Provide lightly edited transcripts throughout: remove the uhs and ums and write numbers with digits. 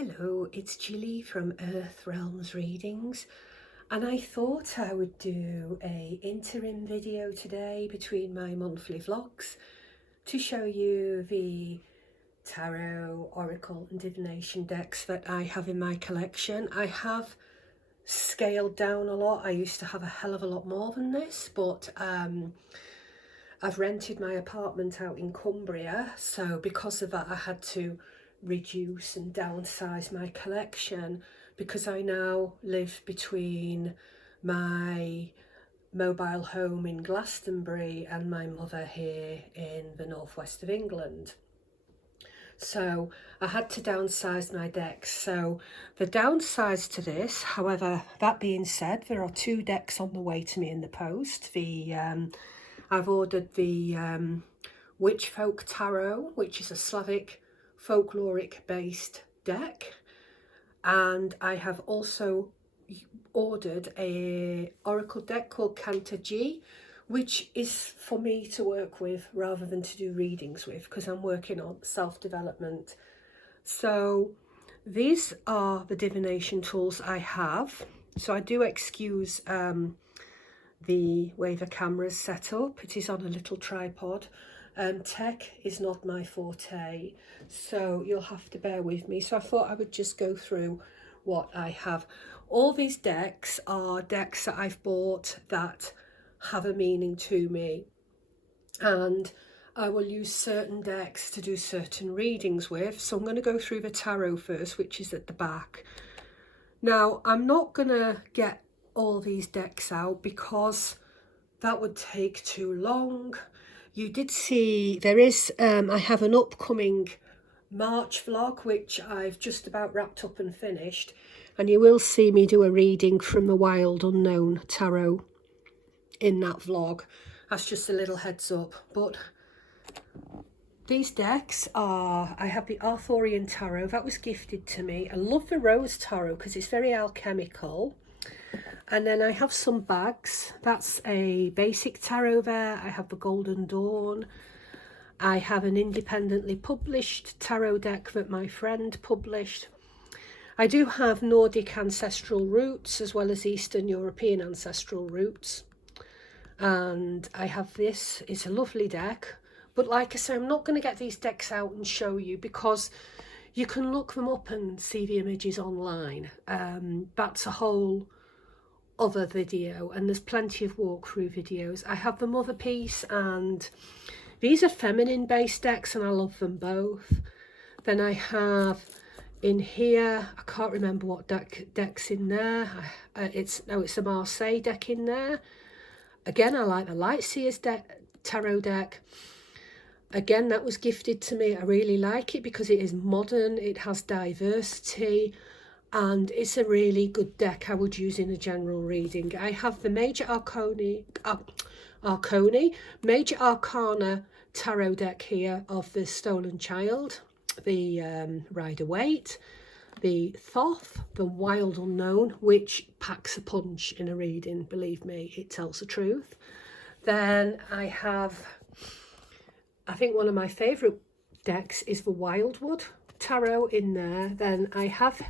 Hello, it's Gilly from Earth Realms Readings, and I thought I would do a interim video today between my monthly vlogs to show you the tarot, oracle and divination decks that I have in my collection. I have scaled down a lot. I used to have a hell of a lot more than this, but I've rented my apartment out in Cumbria, so because of that I had to reduce and downsize my collection, because I now live between my mobile home in Glastonbury and my mother here in the northwest of England. So I had to downsize my decks. So the downsize to this, however, that being said, there are two decks on the way to me in the post. I've ordered the Witch Folk Tarot, which is a Slavic folkloric based deck, and I have also ordered a oracle deck called Cantor G, which is for me to work with rather than to do readings with, because I'm working on self-development. So these are the divination tools I have. So I do excuse the way the camera is set up. It is on a little tripod. Tech is not my forte, so you'll have to bear with me. So I thought I would just go through what I have. All these decks are decks that I've bought that have a meaning to me, and I will use certain decks to do certain readings with. So I'm going to go through the tarot first, which is at the back. Now, I'm not going to get all these decks out because that would take too long. You did see there is I have an upcoming March vlog which I've just about wrapped up and finished, and you will see me do a reading from the Wild Unknown Tarot in that vlog. That's just a little heads up. But these decks are, I have the Arthurian Tarot that was gifted to me. I love the Rose Tarot because it's very alchemical. And then I have some bags. That's a basic tarot there. I have the Golden Dawn. I have an independently published tarot deck that my friend published. I do have Nordic ancestral roots as well as Eastern European ancestral roots. And I have this. It's a lovely deck. But like I say, I'm not going to get these decks out and show you because you can look them up and see the images online. That's a whole other video, and there's plenty of walkthrough videos. I have the Mother Piece, and these are feminine based decks and I love them both. Then I have in here, I can't remember what deck's in there. It's a Marseille deck in there. Again, I like the Lightseers tarot deck. Again, that was gifted to me. I really like it because it is modern, it has diversity, and it's a really good deck I would use in a general reading. I have the Major Major Arcana tarot deck here of the Stolen Child, the Rider-Waite, the Thoth, the Wild Unknown, which packs a punch in a reading, believe me, it tells the truth. Then I have, I think one of my favourite decks is the Wildwood Tarot in there. Then I have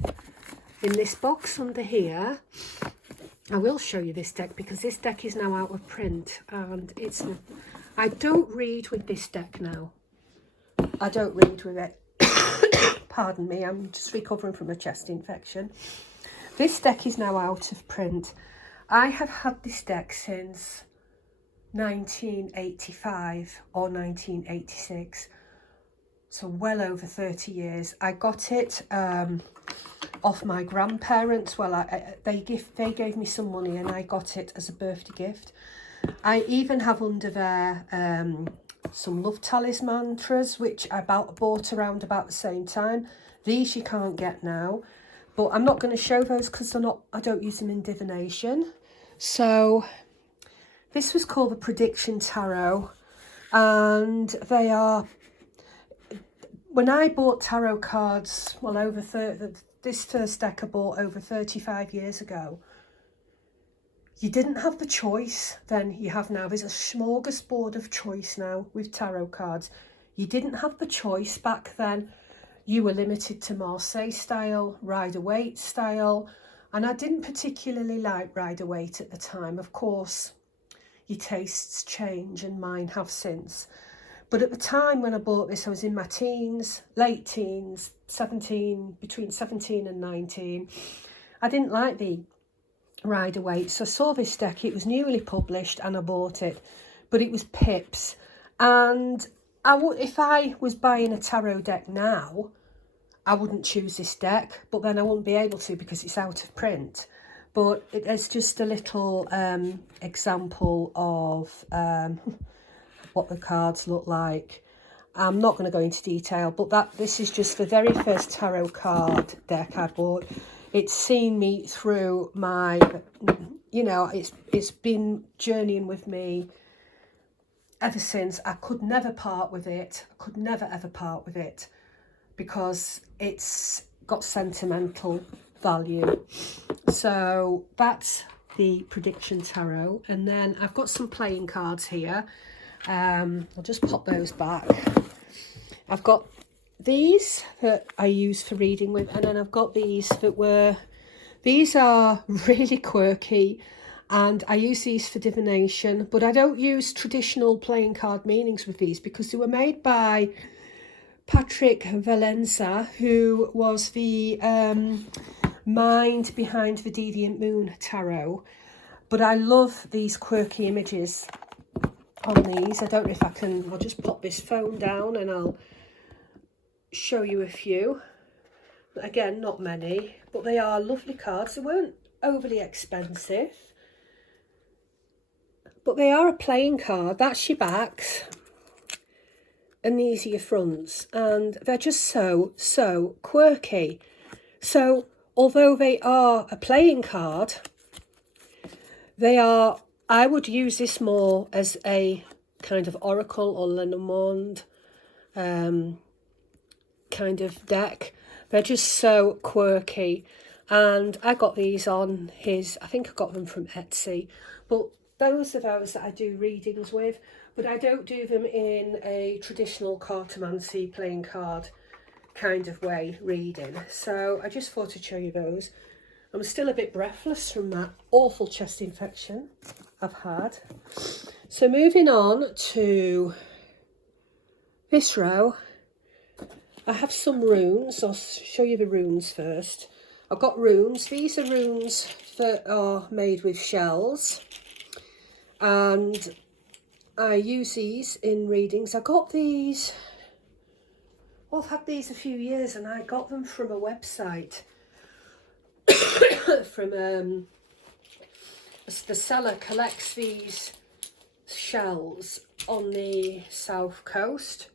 in this box under here, I will show you this deck because this deck is now out of print, and I don't read with this deck now. I don't read with it. Pardon me, I'm just recovering from a chest infection. This deck is now out of print. I have had this deck since 1985 or 1986, so well over 30 years. I got it off my grandparents. Well, they gave me some money and I got it as a birthday gift. I even have under there some love talisman mantras which I bought around about the same time. These you can't get now, but I'm not going to show those because I don't use them in divination. So this was called the Prediction Tarot, and they are, when I bought tarot cards, well, this first deck I bought over 35 years ago, you didn't have the choice then you have now. There's a smorgasbord of choice now with tarot cards. You didn't have the choice back then. you were limited to Marseille style, Rider-Waite style, and I didn't particularly like Rider-Waite at the time. Of course, your tastes change, and mine have since. But at the time when I bought this, I was in my teens, late teens, 17, between 17 and 19. I didn't like the Rider-Waite, so I saw this deck. It was newly published and I bought it, but it was pips. And if I was buying a tarot deck now, I wouldn't choose this deck, but then I wouldn't be able to because it's out of print. But it's just a little example of what the cards look like. I'm not going to go into detail, but this is just the very first tarot card deck I bought. It's seen me through my, you know, it's been journeying with me ever since. I could never part with it. I could never ever part with it because it's got sentimental value. So that's the prediction tarot. And then I've got some playing cards here. I'll just pop those back. I've got these that I use for reading with, and then I've got these these are really quirky, and I use these for divination, but I don't use traditional playing card meanings with these because they were made by Patrick Valenza, who was the mind behind the Deviant Moon Tarot. But I love these quirky images on these. I don't know if I can, I'll just pop this phone down and I'll show you a few. Again, not many, but they are lovely cards. They weren't overly expensive, but they are a playing card. That's your backs and these are your fronts, and they're just so quirky. So although they are a playing card, I would use this more as a kind of oracle or Lenormand kind of deck. They're just so quirky, and I got these on I think I got them from Etsy, but those are those that I do readings with, but I don't do them in a traditional cartomancy playing card kind of way reading. So I just thought I'd show you those. I'm still a bit breathless from that awful chest infection I've had. So moving on to this row, I have some runes. I'll show you the runes first. I've got runes. These are runes that are made with shells, and I use these in readings. I got these, well, I've had these a few years, and I got them from a website from the seller collects these shells on the south coast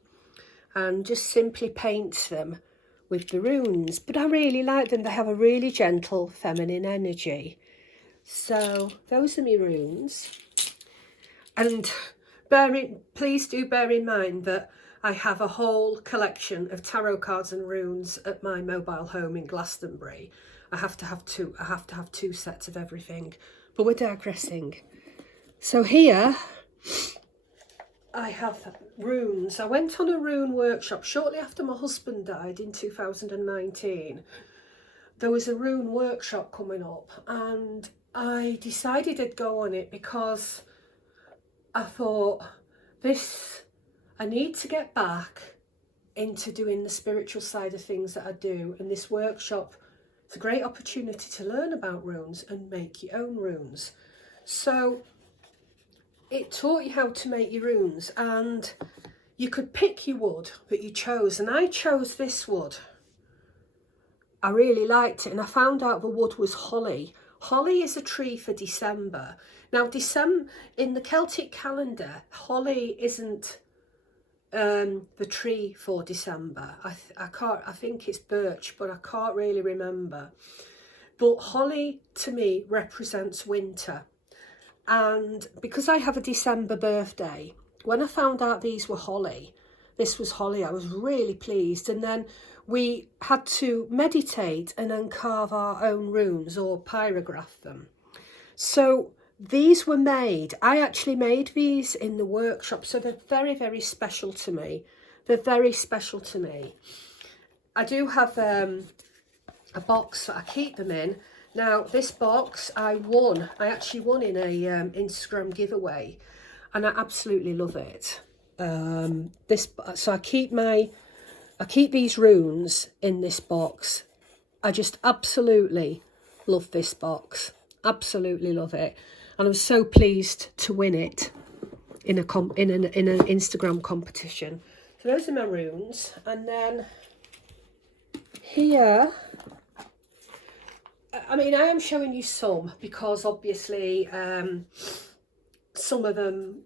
and just simply paints them with the runes. But I really like them. They have a really gentle feminine energy. So those are my runes. And please do bear in mind that I have a whole collection of tarot cards and runes at my mobile home in Glastonbury. I have to have two sets of everything. But we're digressing. So here I have runes. I went on a rune workshop shortly after my husband died in 2019. There was a rune workshop coming up, and I decided I'd go on it because I thought, I need to get back into doing the spiritual side of things that I do, and this workshop, it's a great opportunity to learn about runes and make your own runes. So it taught you how to make your runes, and you could pick your wood that you chose, and I chose this wood. I really liked it, and I found out the wood was holly. Holly is a tree for December. Now, in the Celtic calendar, holly isn't the tree for December. I think it's birch, but I can't really remember. But holly to me represents winter. And because I have a December birthday, when I found out this was holly, I was really pleased. And then we had to meditate and then carve our own runes or pyrograph them. So these were made. I actually made these in the workshop, so they're very, very special to me. They're very special to me. I do have a box that I keep them in. Now this box I actually won in a Instagram giveaway, and I absolutely love it. So I keep these runes in this box. I just absolutely love this box. Absolutely love it. And I'm so pleased to win it in an Instagram competition. So those are my runes. And then here, I mean, I am showing you some because obviously some of them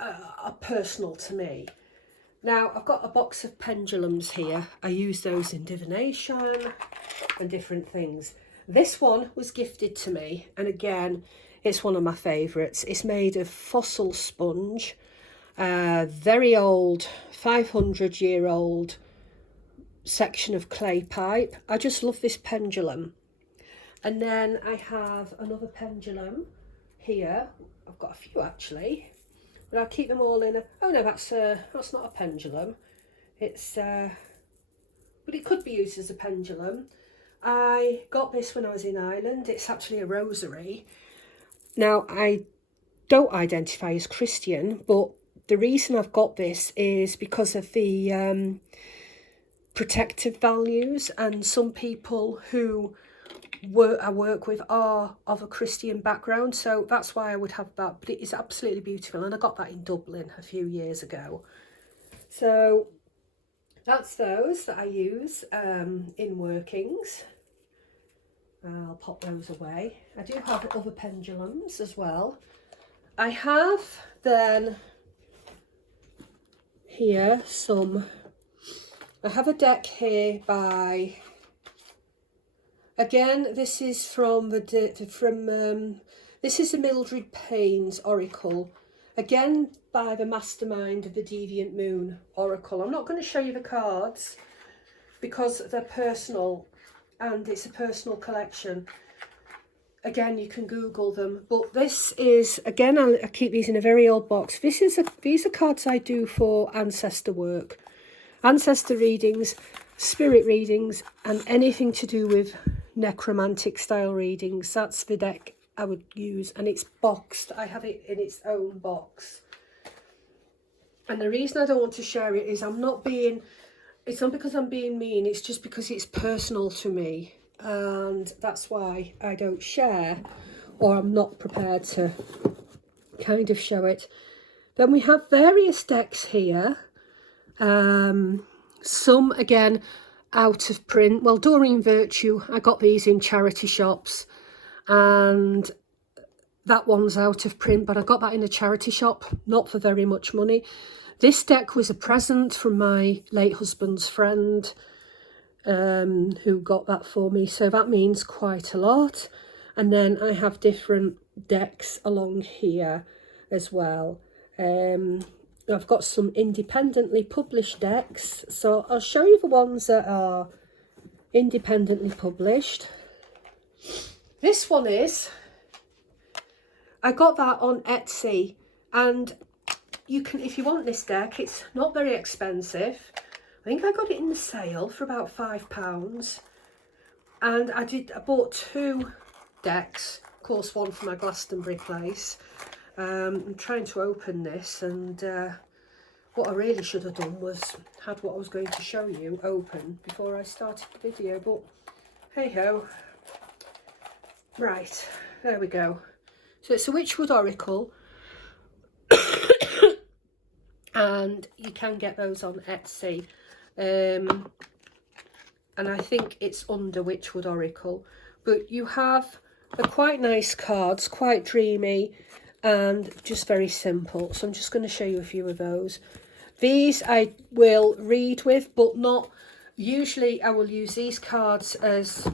are personal to me. Now, I've got a box of pendulums here. I use those in divination and different things. This one was gifted to me, and again, it's one of my favourites. It's made of fossil sponge, very old, 500-year-old section of clay pipe. I just love this pendulum. And then I have another pendulum here. I've got a few actually. But I'll keep them all in a... Oh no, that's not a pendulum. It's... but it could be used as a pendulum. I got this when I was in Ireland. It's actually a rosary. Now, I don't identify as Christian, but the reason I've got this is because of the protective values, and some people who I work with are of a Christian background, so that's why I would have that. But it is absolutely beautiful, and I got that in Dublin a few years ago. So that's those that I use in workings. I'll pop those away. I do have other pendulums as well. I have then here I have a deck here by... Again, this is from this is the Mildred Payne's Oracle, again by the mastermind of the Deviant Moon Oracle. I'm not going to show you the cards because they're personal and it's a personal collection. Again, you can Google them, but this is, again, I keep these in a very old box. These are cards I do for ancestor work, ancestor readings, spirit readings, and anything to do with necromantic style readings. That's the deck I would use, and it's boxed. I have it in its own box, and the reason I don't want to share it is it's not because I'm being mean, it's just because it's personal to me, and that's why I don't share, or I'm not prepared to kind of show it. Then we have various decks here, some again out of print. Well, Doreen Virtue, I got these in charity shops, and that one's out of print, but I got that in a charity shop, not for very much money. This deck was a present from my late husband's friend, who got that for me, so that means quite a lot. And then I have different decks along here as well. I've got some independently published decks, so I'll show you the ones that are independently published. This one is, I got that on Etsy, and you can, if you want this deck, it's not very expensive. I think I got it in the sale for about £5, and I bought 2 decks, of course one for my Glastonbury place. I'm trying to open this, and what I really should have done was had what I was going to show you open before I started the video, but hey ho. Right, there we go. So it's a Witchwood Oracle, and you can get those on Etsy, and I think it's under Witchwood Oracle, but you have the quite nice cards, quite dreamy and just very simple. So I'm just going to show you a few of those. These I will read with, but not usually. I will use these cards as,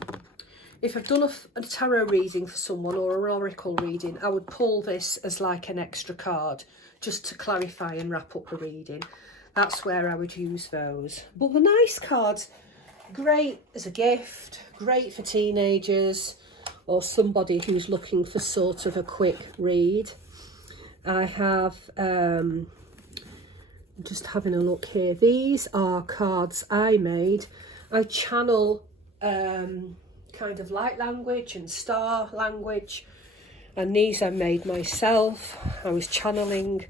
if I've done a tarot reading for someone or an oracle reading, I would pull this as like an extra card just to clarify and wrap up the reading. That's where I would use those. But the nice cards, great as a gift, great for teenagers or somebody who's looking for sort of a quick read. I have, I'm just having a look here. These are cards I made. I channel kind of light language and star language, and these I made myself. I was channeling,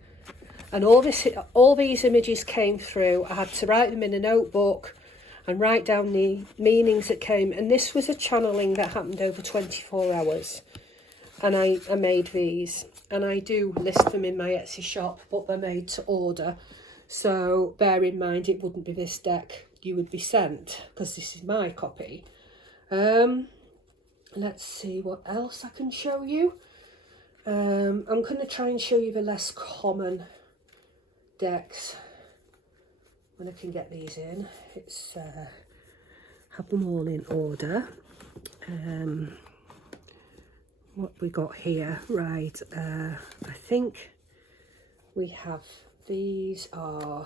and all these images came through. I had to write them in a notebook and write down the meanings that came, and this was a channeling that happened over 24 hours. And I made these, and I do list them in my Etsy shop, but they're made to order, so bear in mind it wouldn't be this deck you would be sent, because this is my copy. Let's see what else I can show you. I'm going to try and show you the less common decks when I can get these in. It's have them all in order. What we got here, right? I think we have these I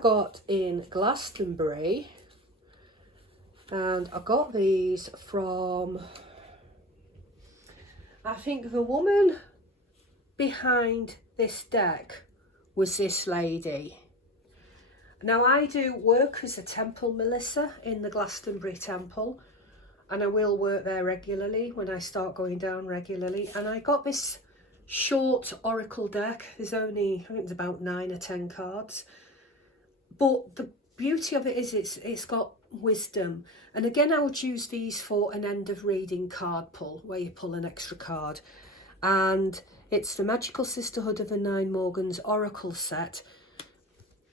got in Glastonbury, and I got these from, I think the woman behind this deck was this lady. Now, I do work as a temple Melissa in the Glastonbury temple, and I will work there regularly when I start going down regularly. And I got this short oracle deck. There's only, I think it's about 9 or 10 cards, but the beauty of it is it's got wisdom. And again, I would use these for an end of reading card pull, where you pull an extra card. And it's the Magical Sisterhood of the Nine Morgans Oracle set.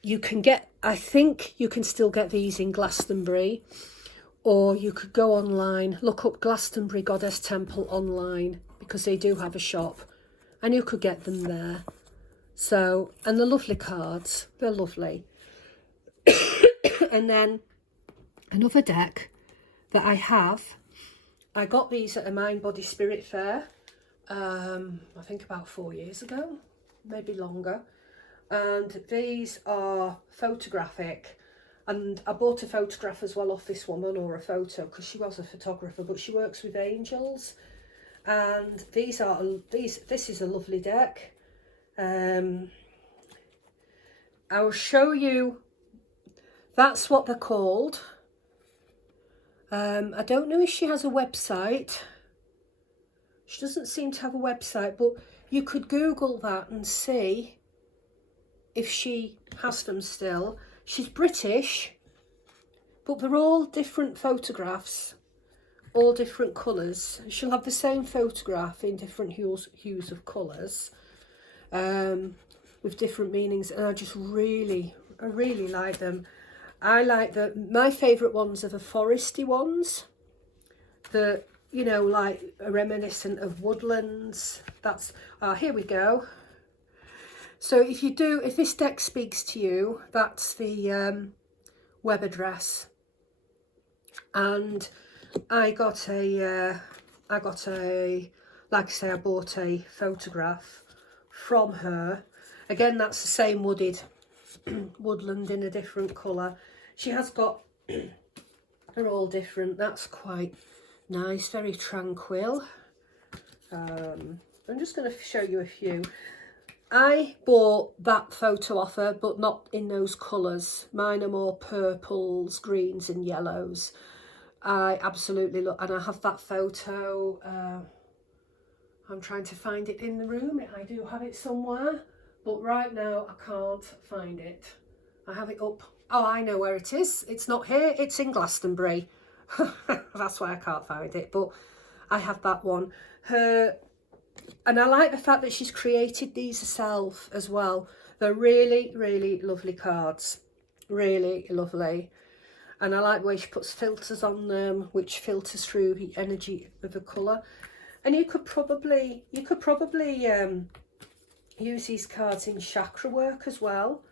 You can get, I think you can still get these in Glastonbury, or you could go online, look up Glastonbury Goddess Temple online, because they do have a shop, and you could get them there. So, and they're lovely cards, they're lovely. And then another deck that I have, I got these at a Mind Body Spirit fair, I think about 4 years ago, maybe longer. And these are photographic, and I bought a photograph as well off this woman, or a photo, because she was a photographer, but she works with angels. And this is a lovely deck. I'll show you, that's what they're called. I don't know if she has a website. She doesn't seem to have a website, but you could Google that and see if she has them still. She's British, but they're all different photographs, all different colours. She'll have the same photograph in different hues of colours, with different meanings, and I really like them. I like my favourite ones are the foresty ones, that, you know, like are reminiscent of woodlands. That's, here we go. So if this deck speaks to you, that's the web address. And I got a, like I say, I bought a photograph from her. Again, that's the same woodland in a different colour. She has got, they're all different. That's quite nice, very tranquil. I'm just going to show you a few. I bought that photo off her, but not in those colours. Mine are more purples, greens and yellows. I absolutely love, and I have that photo. I'm trying to find it in the room. I do have it somewhere, but right now I can't find it. I have it up. Oh, I know where it is. It's not here, it's in Glastonbury. That's why I can't find it, but I have that one. And I like the fact that she's created these herself as well. They're really, really lovely cards. Really lovely. And I like the way she puts filters on them, which filters through the energy of the colour. And you could probably use these cards in chakra work as well,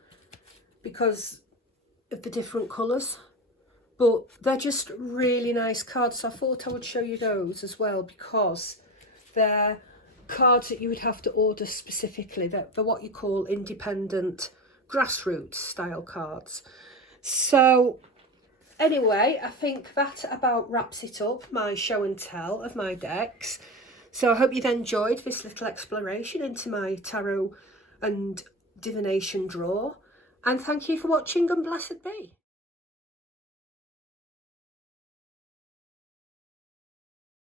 because of the different colours. But they're just really nice cards. So I thought I would show you those as well, because they're cards that you would have to order specifically. They're what you call independent grassroots style cards. So anyway, I think that about wraps it up, my show and tell of my decks. So I hope you've enjoyed this little exploration into my tarot and divination drawer. And thank you for watching, and blessed be.